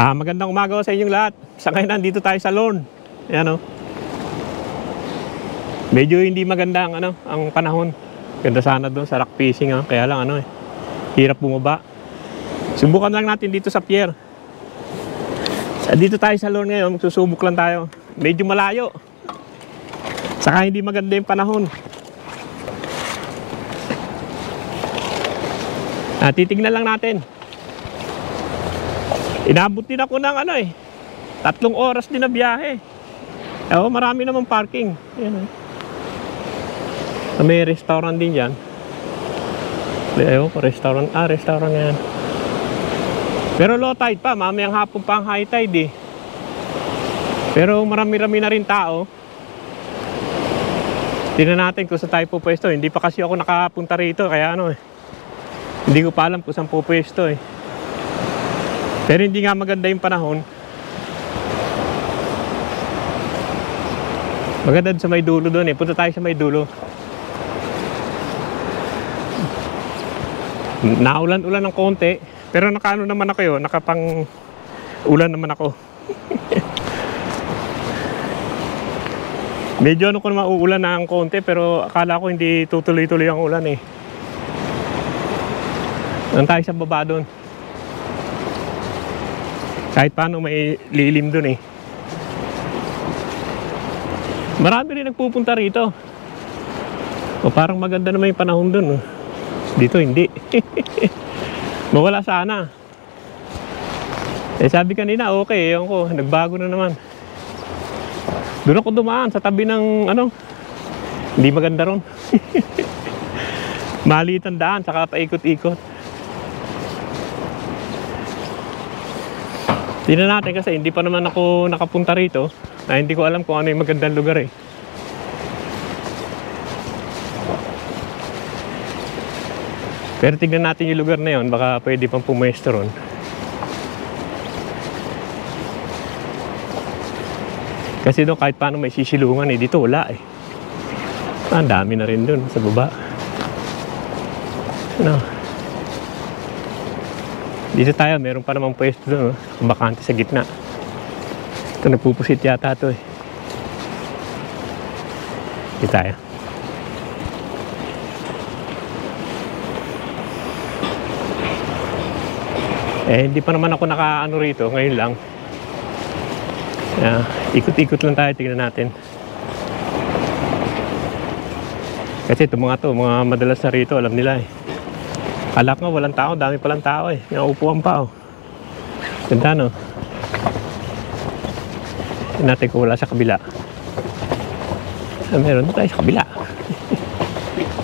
Magandang umaga sa inyong lahat. Sa ngayon nandito tayo sa lawn. Ayan o. Medyo hindi maganda ang panahon. Ganda sana doon sa rock fishing kaya lang hirap bumaba. Subukan lang natin dito sa pier. Dito tayo sa lawn ngayon, magsusubok lang tayo. Medyo malayo. Saka hindi maganda yung panahon. Titignan lang natin. Inabot din ako ng 3 oras din na biyahe. Marami namang parking. Ayan, may restaurant din dyan. Restaurant na yan. Pero low tide pa, mamayang hapon pa ang high tide eh. Pero marami-rami na rin tao. Tingnan natin kung saan tayo pupwesto. Hindi pa kasi ako nakapunta rito, kaya hindi ko pa alam kung saan pupwesto eh. Pero hindi nga maganda yung panahon. Maganda sa may dulo doon eh. Punta tayo sa may dulo. Naulan-ulan ng konti. Pero nakaano naman ako yun. Nakapang ulan naman ako. Medyo ko naman uulan na ang konti. Pero akala ko hindi tutuloy-tuloy ang ulan eh. Nandun tayo sa baba doon. Kahit paano may lilim doon eh. Marami rin nagpupunta rito. Parang maganda naman yung panahon doon. Dito hindi. Mawala sana. Sabi kanina okay, ewan ko, nagbago na naman. Doon ako dumaan sa tabi ng hindi maganda ron. Maliit ang daan, saka paikot-ikot. Tingnan natin kasi hindi pa naman ako nakapunta rito. Hindi ko alam kung ano yung magandang lugar eh. Pero tignan natin yung lugar na yun, baka pwede pang pumwesto ron. Kasi doon kahit paano may sisilungan eh, dito wala eh. Ang dami na rin doon sa baba. Dito tayo, meron pa namang pwesto doon, bakante sa gitna. Ito, nagpupusit yata ito eh. Dito tayo. Hindi pa naman ako nakaano rito, ngayon lang. Ikot-ikot lang tayo, tignan natin. Kasi ito mga madalas na rito, alam nila eh. Alak nga, walang tao, dami palang tao eh. May upuan pa Ganda Tignan natin kung wala sa kabila. Meron doon tayo sa kabila.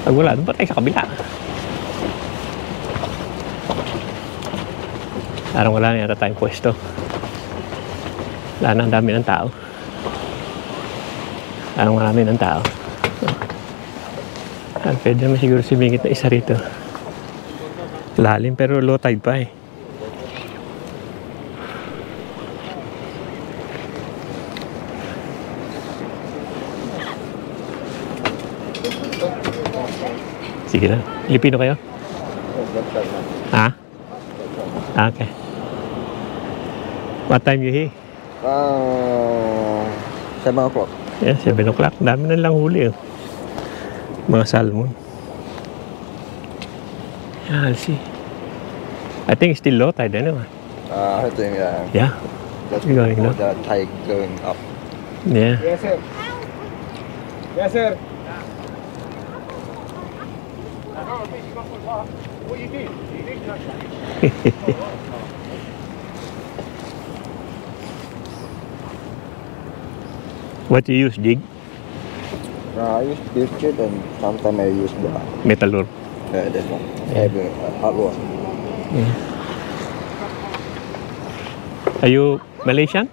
Pag wala, doon pa tayo sa kabila. Parang wala na yata tayong pwesto. Wala na, ang dami ng tao. Parang marami ng tao. Pwede naman siguro sumingit na isa rito. Lalim pero low tide pa eh. Sige na. Filipino kayo? Okay. What time you here? 7 o'clock. Yeah, 7 o'clock. Dami na lang huli mga salmon. Yeah, I'll see. I think it's still low tide anyway. I think Yeah. that's Going before up. the tide going up. Yeah. Yes, sir. Yes, sir. What you did? What you use, jig? I use biscuit and sometimes I use the Metal rod. this one. Heavy hot one. Yeah. Are you Malaysian?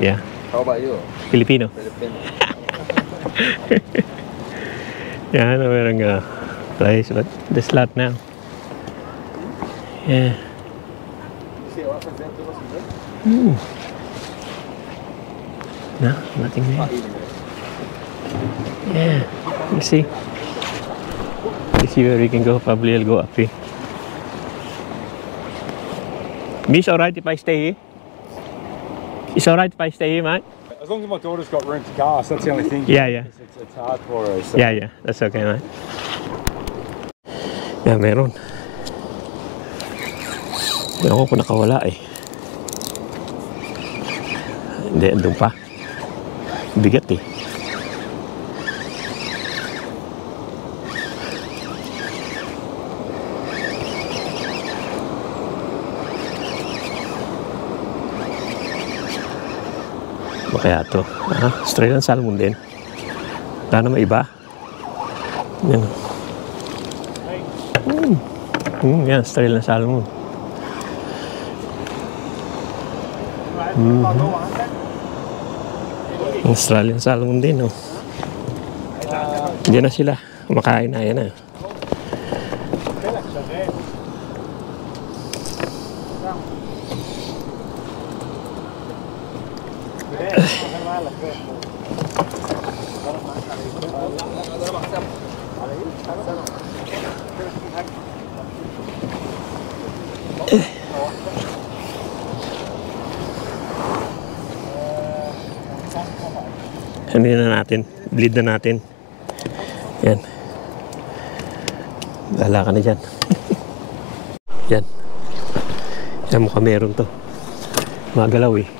Yeah. How about you? Filipino. Philippines. Yeah, meron nga place, but the slot now. Yeah. No, nothing there. Yeah, we'll see. We'll see where we can go. Probably I'll go up here. Miss, alright if I stay here? It's alright if I stay here, mate? As long as my daughter's got room to cast, that's the only thing. Yeah, yeah. It's hard for her. So. Yeah, yeah. That's okay, mate. Yeah, meron. Ewan ko kung nakawala eh. Hindi, andun pa. Bigat eh. Kaya ito. Australian salmon din. Wala naman iba. Yan. Yan, Australian salmon. Australian salmon din, oh. Diyan na sila. Kumakain na, yan na. Ano na natin? Bleed na natin. Yan. Bahala ka na dyan. Yan. Yan, mukha meron to. Magalaw eh.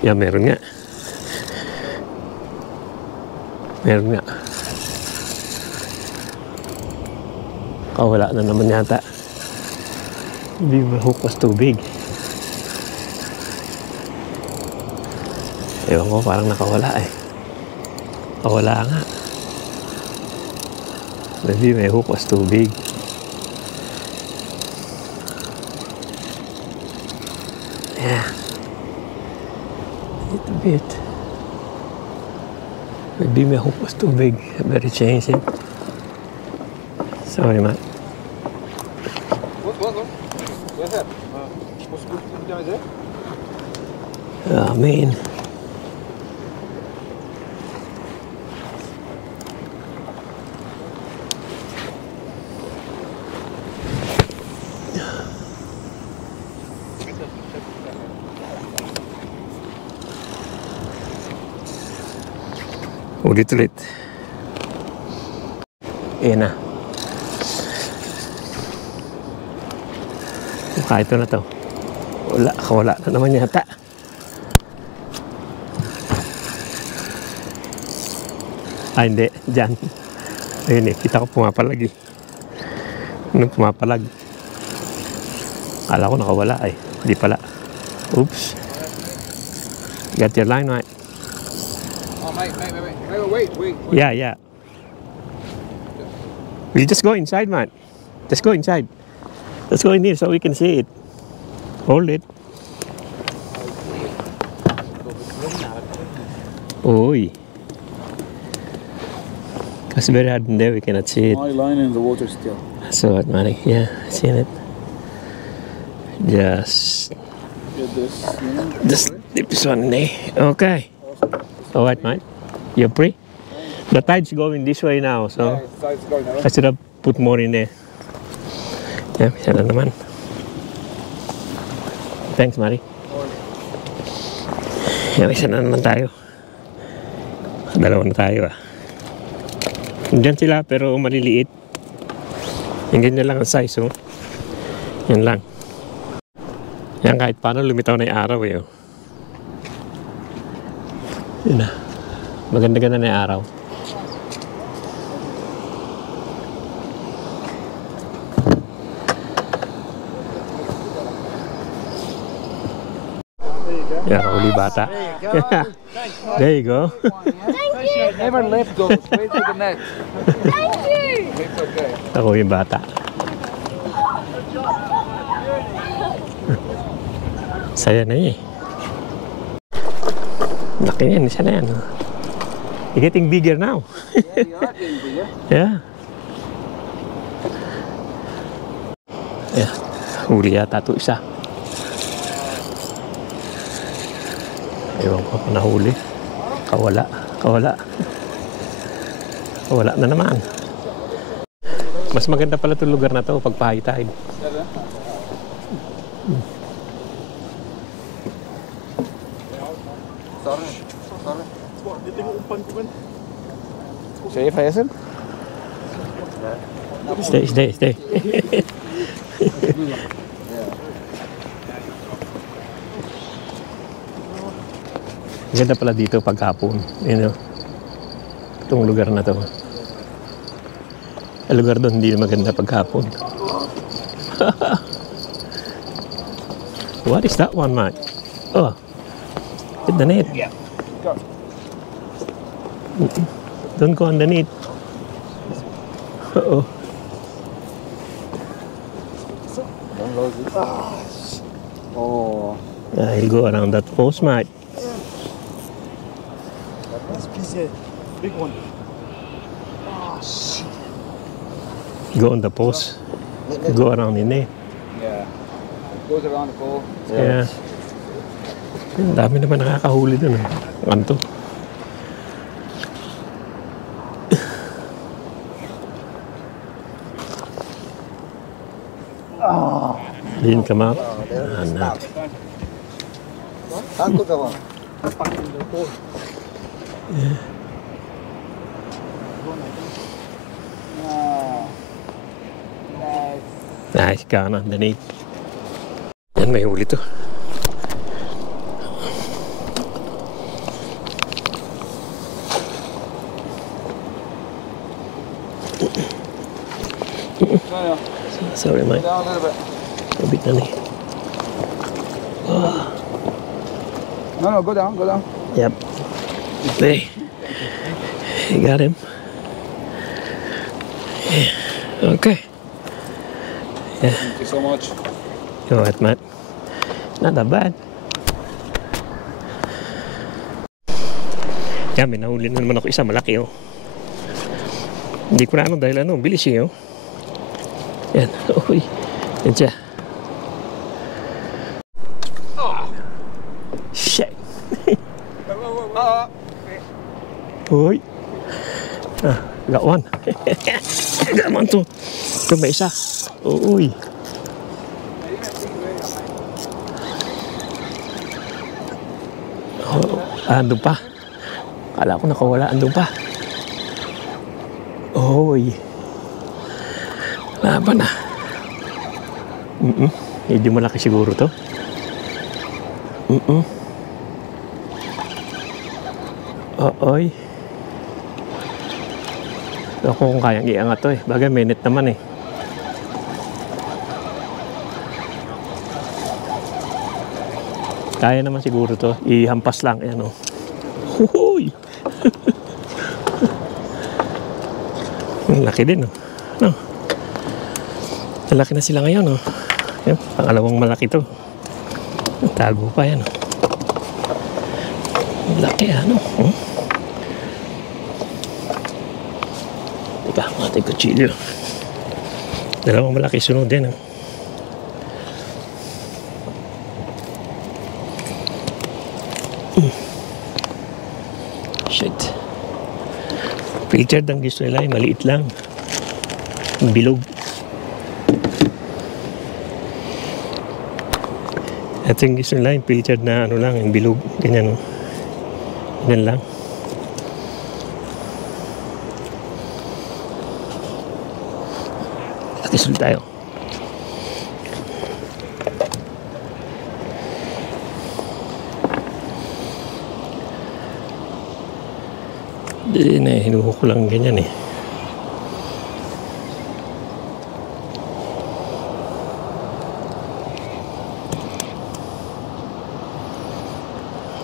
Yan, meron nga. Meron nga. Wala na naman yata. Hindi ba hook was too big? Ewan ko, parang nakawala eh. Wala nga. Maybe my hook was too big. Yeah. A little bit. Maybe my hook was too big. I better change it. Sorry, Matt. What? Yes, sir. What's good down there? Oh, man. Ulit-ulit. Ayan na. Ito na to. Wala na naman yata. Hindi. Diyan. Ayun eh. Kita ko pumapalag eh. Anong pumapalag? Akala ko nakawala eh. Hindi pala. Oops. Got your line, mate. Oh, wait. Yeah. We'll just go inside, man. Just go inside. Let's go in here so we can see it. Hold it. Oi. It's very hard in there, we cannot see it. My line in the water still. So what, Manny? Yeah, I seen it. Just Get this. Just dip this one in there. Okay. Alright, mate. You're free? The tide's going this way now, so Side's going that way. I should have put more in there. Yeah, isa na naman. Thanks, Mari. Yeah, isa na naman tayo. Dalawa na tayo ah. Diyan sila pero maliliit. Yung ganyan lang ang size, oh. Yan lang. Yan kahit paano lumitaw na yung araw eh, oh. Yun na. Maganda-ganda na yung araw. Yeah, huli bata. There you go. Never left those. Wait for the next. It's okay. Ako yung bata. Saya na eh. Laki yan, isa na yan. You're getting bigger now. Yeah, you are getting bigger. Yeah. Yeah. Huli yata ito isa. Ewan ko kung nahuli. Kawala. Kawala na naman. Mas maganda pala itong lugar na to pag high tide. Safe, Hazel? Stay. Ganda pala dito pagkapon. You know, itong lugar na to. Ang lugar doon hindi maganda pagkapon. What is that one, Mike? Oh, hit the net. Yeah. Go. Don't go underneath. Uh-oh. Don't lose it. Oh. Yeah, he'll go around that post, Mike. That's piece, big one. Go on the post. Go around in there. Yeah. Goes around the pole. Yeah. Ang dami naman nakakahuli dun. Kanto. Didn't come out. No. Hanto ka ba? Nice, gone underneath. Yan, may huli to. No. Sorry, Mike. Down a little bit. Mabit na ni. No, go down, go down. Yep. There. You got him. Yeah. Okay. Yeah. Thank you so much. You're right, Matt. Not that bad. Yan, may nahuli na naman ako isa. Malaki, oh. Hindi ko na ano dahil ano. Bilis siya, oh. Yan. Uy. Yan siya. Shit. Uy. Ah, got one. Got one too. Ito may isa. Uy. Oh, andun pa. Kala ko nakawala. Andun pa. Uy. Laban na. Medyo malaki siguro to. Oy. Ako kung kayang iangat to eh. Bagay minute naman eh. Kaya naman siguro to. Ihampas lang. Ayan o. Huhuy! Laki din o. No. Malaki na sila ngayon o. Yan, pangalawang malaki to. Tago pa yan o. Laki ano. Teka, ating kutsilyo. Dalawang malaki sunod din. Shit. Filtered ang gusto nila. Maliit lang. Bilog. Ito yung gusto nila. Filtered na ano lang. Bilog. Ganyan. Ganyan lang. Isul tayo. Hindi na eh, hinuho ko lang ganyan eh.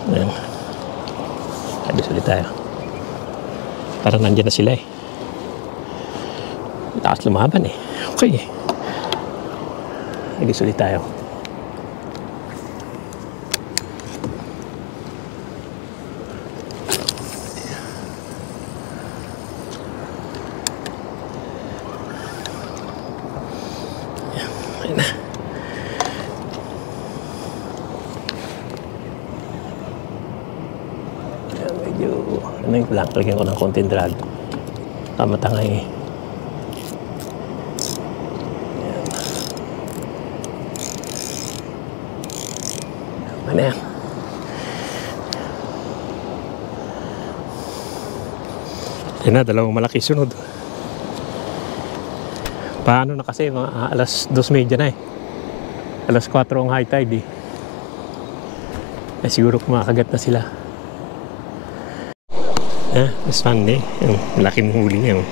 Ayan. Habis ulit tayo. Parang nandyan na sila eh. Lakas lumaban eh. Okay. Habis ulit tayo. Ayan na. Ayan, medyo ano yung lang. Lagyan ko ng konting drag. Tama-tangay eh. Ano yan? Yan na, dalawang malaki sunod. Paano na kasi, mga alas 2:30 na eh. Alas 4 ang high tide eh. Siguro kumakagat na sila. Mas fun eh. Yung malaking huli niya.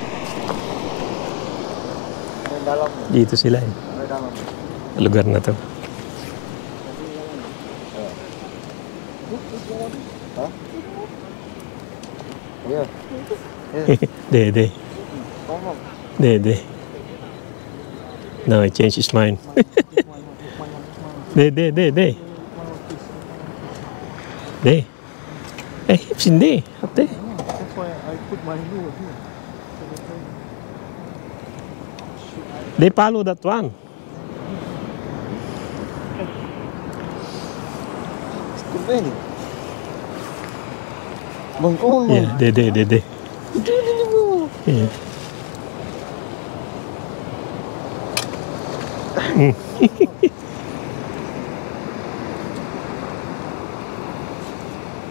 Dito sila eh. Lugar na to. Yeah. Dede. Dede. No, he changed his mind. Dede. De. Hips hindi. Ate. That's why I put my lure here. They follow that one. Good thing. Bangkong. Yeah, Dede. Yeah.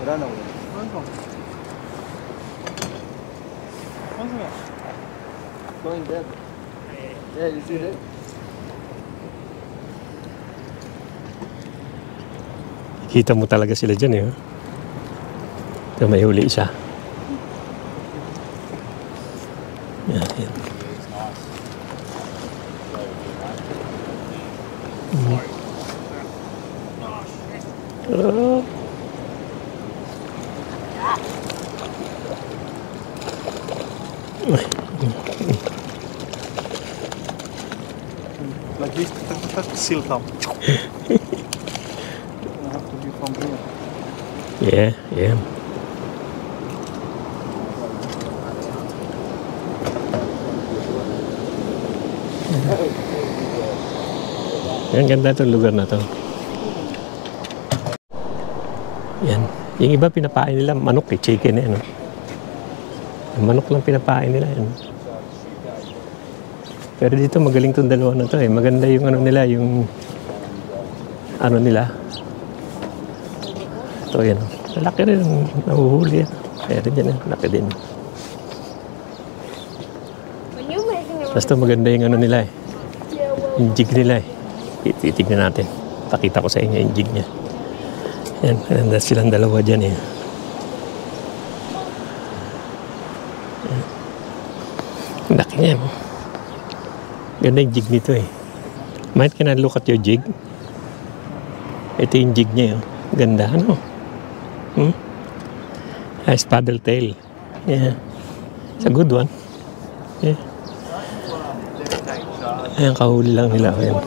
Run away. Going dead. Yeah, you see that? Kita mo talaga sila dyan eh. Ito, may huli isa. Yan. Like this, seal come. Have to be from here. Yeah. Yan, ganda itong lugar na to. Yan. Yung iba pinapain nila manok eh, chicken eh. No? Manok lang pinapain nila yan. Pero dito magaling itong dalawa na to eh. Maganda yung ano nila, yung ano nila. Ito yan. Malaki rin, nahuhuli yan. Kaya rin yan, malaki din. Basta maganda yung ano nila eh. Yung jig nila eh. Titignan natin. Pakita ko sa inyo yung jig niya. Yan, maganda silang dalawa dyan eh. Laki niya. Ganda yung jig nito eh. Might can I look at your jig? Ito yung jig niya yun. Ganda, ano? Nice paddle tail. Yeah. It's a good one. Yeah. Ayan, kahuli lang nila. Ayan.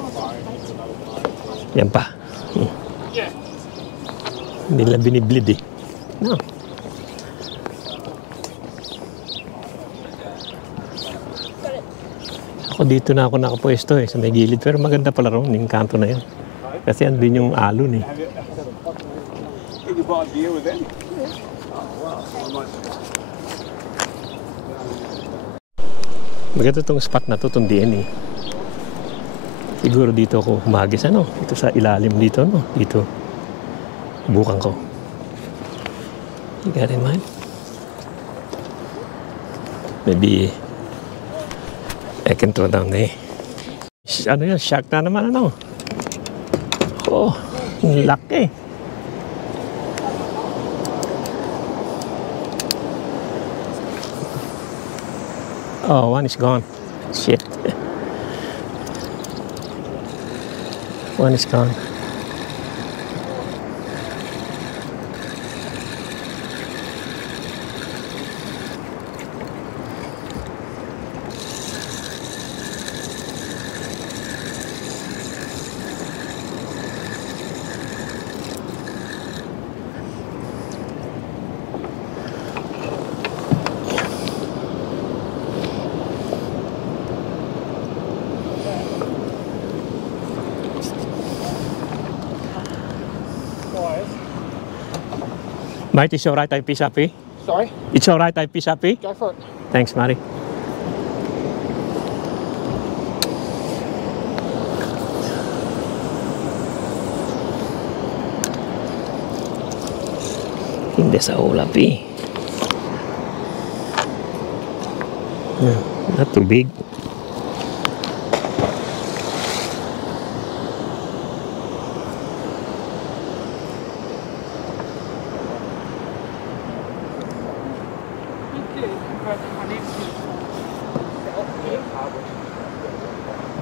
Yan pa. Hindi nila biniblid eh. No. Ako dito na ako nakapwesto eh, sa may gilid. Pero maganda pala ron, yung kanto na yun. Kasi andun yung alon eh. You bought a beer with them? Maganda itong spot na to, itong DN eh. Siguro dito ako humagis, ano? Dito sa ilalim dito, no? Dito. Bukan ko. You got in mind? Maybe I can throw down there. Ano yan? Shark na naman, ano? Oh, laki. Oh, one is gone. Shit. One is gone. Mate, it's alright I piece up, eh? Sorry? It's alright I piece up, eh? Go for it. Thanks, Mari. Hindi sa ulap, eh. Yeah, not too big.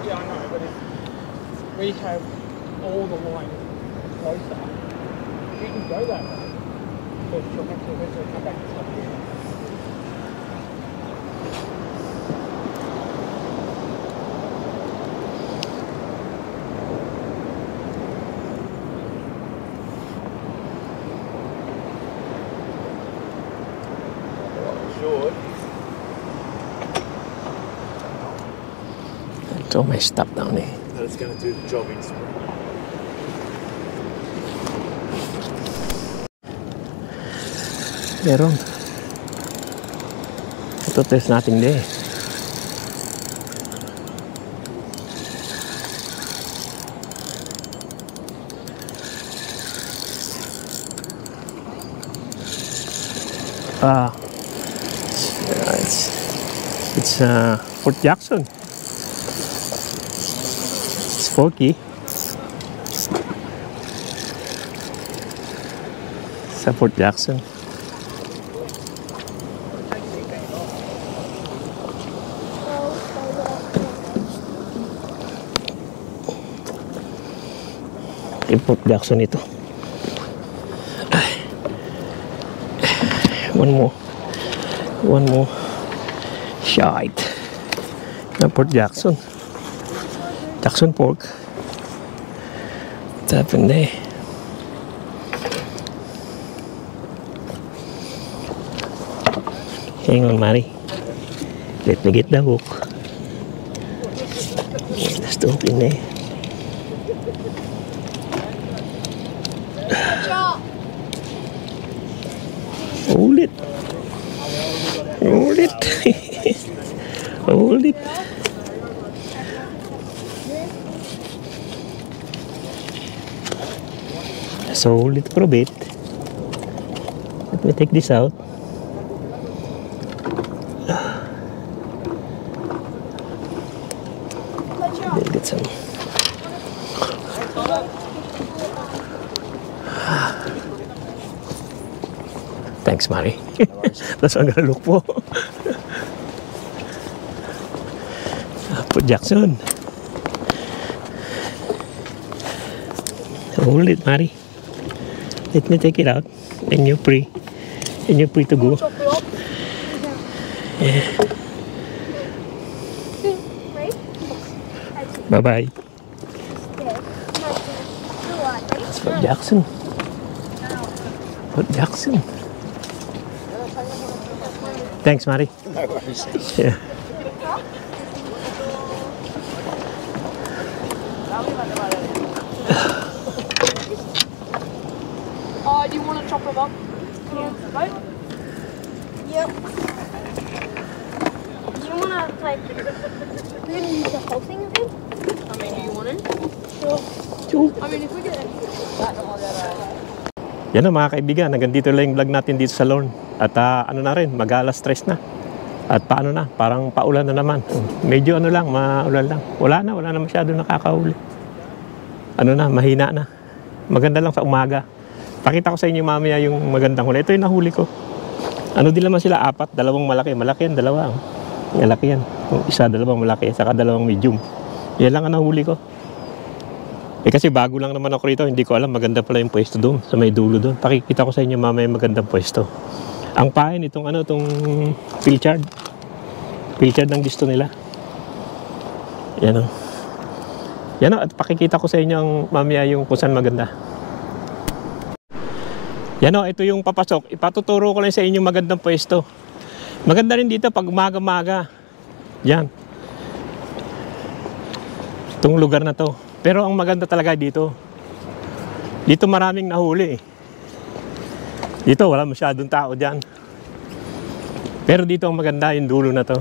Yeah, I know, but if we have all the line closer, you can go that way. But you'll have to eventually come back this way. It's all messed up down here. That it's going to do the job in spring. Meron. I thought there's nothing there. It's Fort Jackson. It's Forky. Sa Fort Jackson. Yung Fort Jackson ito. One more shite. Na Fort Jackson. Jackson Fork. What's happened there? Hang on, Mari. Let me get the hook. There's the hook in there. Hold it. Hold it. Hold it. So hold it for a bit. Let me take this out. We'll get some. Thanks, Mari. That's what I'm gonna look for. Fort Jackson. Hold it, Mari. Let me take it out. And you're free. And you're free to go. Yeah. Bye-bye. That's Fort Jackson. Fort Jackson. Thanks, Mari. No worries. Yeah. Do you want to chop them up? Right? Yep. Do you want to, like, we're going to use the whole thing, I think? I mean, do you want it? Sure. I mean, if we get it. Yan na mga kaibigan, hanggang dito lang yung vlog natin dito sa Lorne. At ano na rin, mag-alas 3 na. At paano na, parang paulan na naman. Medyo ano lang, maulan lang. Wala na masyado nakakahuli. Ano na, mahina na. Maganda lang sa umaga. Pakita ko sa inyo mamaya yung magandang huli. Ito yung nahuli ko. Ano din naman sila, 4, 2 malaki. Malaki yan, 2. Malaki yan. Isa, 2 malaki, saka 2 medium. Yan lang ang nahuli ko. Kasi bago lang naman ako rito, hindi ko alam, maganda pala yung pwesto doon, sa may dulo doon. Pakikita ko sa inyo mamaya yung magandang pwesto. Ang pain, itong pilchard. Pilchard ang gusto nila. Yan o. Yan o, at pakikita ko sa inyo ang mamaya yung kung saan maganda. Yan o, ito yung papasok. Ipatuturo ko lang sa inyo magandang pwesto. Maganda rin dito pag umaga-maga. Yan. Itong lugar na to. Pero ang maganda talaga dito. Dito maraming nahuli. Dito wala masyadong tao dyan. Pero dito ang maganda yung dulo na to.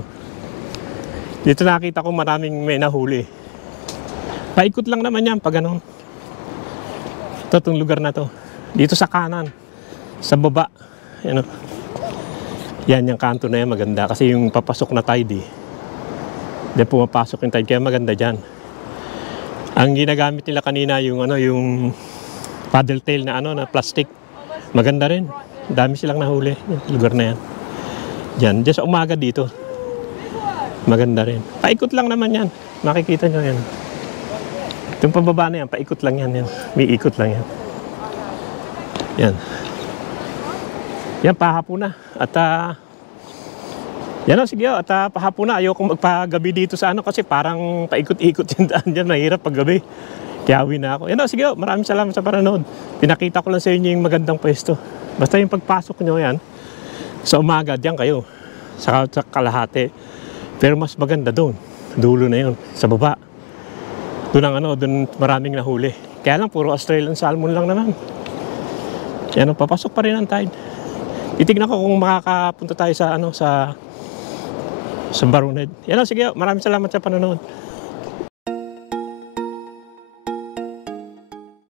Dito nakita ko maraming may nahuli. Paikot lang naman yan pag ganun. Ito itong lugar na to. Dito sa kanan. Sa baba. Ano. Yan, yung kanto na yan maganda kasi yung papasok na tide eh. Then pumapasok yung tide kaya maganda dyan. Ang ginagamit nila kanina yung ano, yung paddle tail na ano, na plastic. Maganda rin. Dami silang nahuli yung lugar na yan. Diyan, just umaga dito. Maganda rin. Paikot lang naman yan. Makikita nyo yan. Itong pababa na yan, paikot lang yan. May ikot lang yan. Yan. Yan, pahapon na. At yan o, sige o. At pahapon na. Ayokong magpagabi dito sa ano kasi parang paikot-ikot yung daan dyan. Mahirap paggabi. Kaya uwi na ako. Yan o, sige o. Maraming salamat sa paranood. Pinakita ko lang sa inyo yung magandang pwesto. Basta yung pagpasok nyo yan, sa umaga, diyan kayo. Sa kalahati. Pero mas maganda doon. Dulo na yun. Sa baba. Doon ang ano, doon maraming nahuli. Kaya lang, puro Australian salmon lang naman. Yan o, papasok pa rin ang tide. Titignan ko kung makakapunta tayo sa ano, sa Barrowhead. Yan o, sige o. Maraming salamat sa panonood.